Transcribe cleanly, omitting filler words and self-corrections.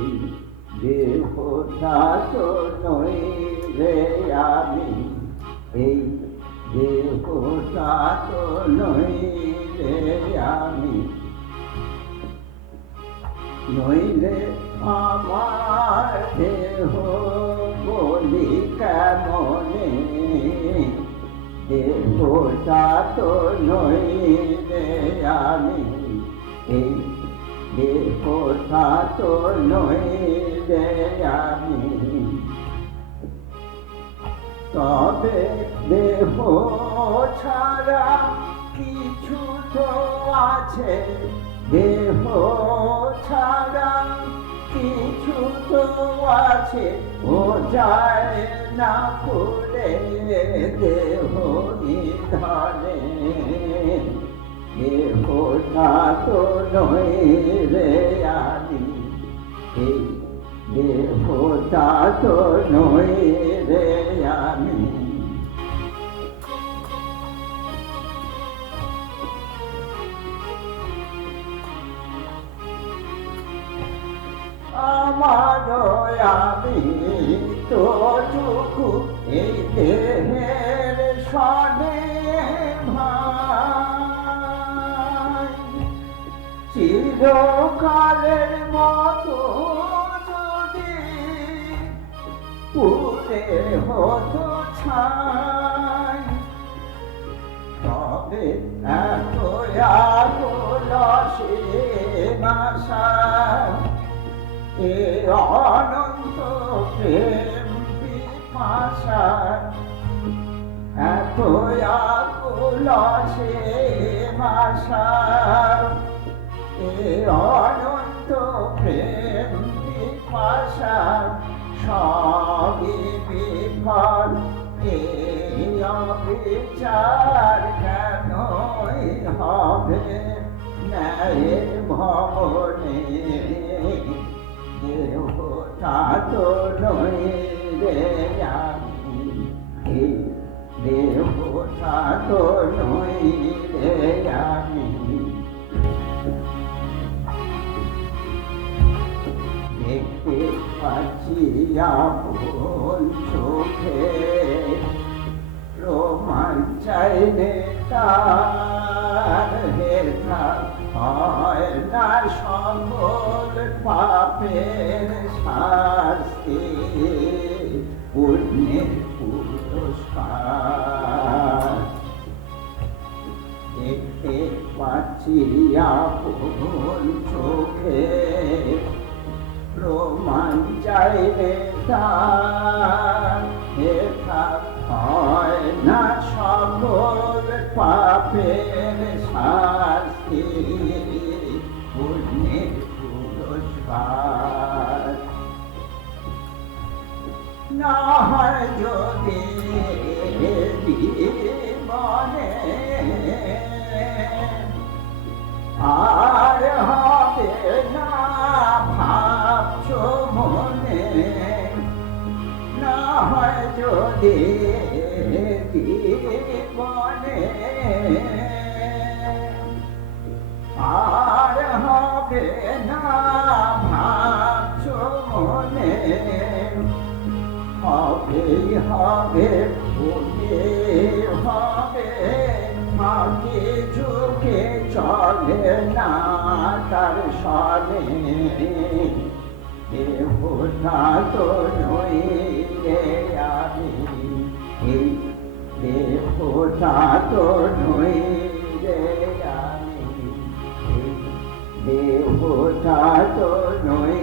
এই দেহটা তো নই রে আমি, এই দেহটা তো নই রে আমি, নইলে আমার দেহ বলি কেমনে, দেহটা তো নই রে আমি, এই দেহটা তো নই রে আমি। তবে দেহ ছাড়া কিছু তো আছে, দেহ ছাড়া কিছু তো আছে, ও যায় না ফুলে দেহ নিধনে, দেহটা তো নই রে আমি, এই দেহটা তো নই রে আমি। আমারও আমি তোটুকু এই দেহের সনে ভাই, চিরকালের মতো যদি পুড়ে হতো ছাই, তবে এত আকুল সীমাশা, এ অনন্ত প্রেম পিপাসা, এত আকুল সীমাশা, এ অনন্ত প্রেম পিপাসা, সবই বিফল এই অবিচার কেনই হবে ন্যায়ের ভবনে, দেহটা তো নই রে আমি, এই দেহটা তো নই রে আমি। দেখতে পাচ্ছি আপন চোখে রোমাঞ্চাইলে তার হেথা হয় না সকল পাপের শাস্তি, পুণ্যের পুরস্কার। দেখতে পাচ্ছি আপন চোখে রোমাঞ্চাইলে তার হেথা হয় না সকল পাপের শাস্তি, পুণ্যের পুরস্কার। না হয় যদি জীবনে আর হবে না ভাবছো মনে, না হয় যদি জীবনে আর হবে না ভাবছো মনে, হবে হবে ভুলে হবে, মাকে ঝুঁকে চলে না তার সনে, দেহটা তো নই রে আমি, এই দেহটা তো নই রে আমি, এই দেহটা তো নই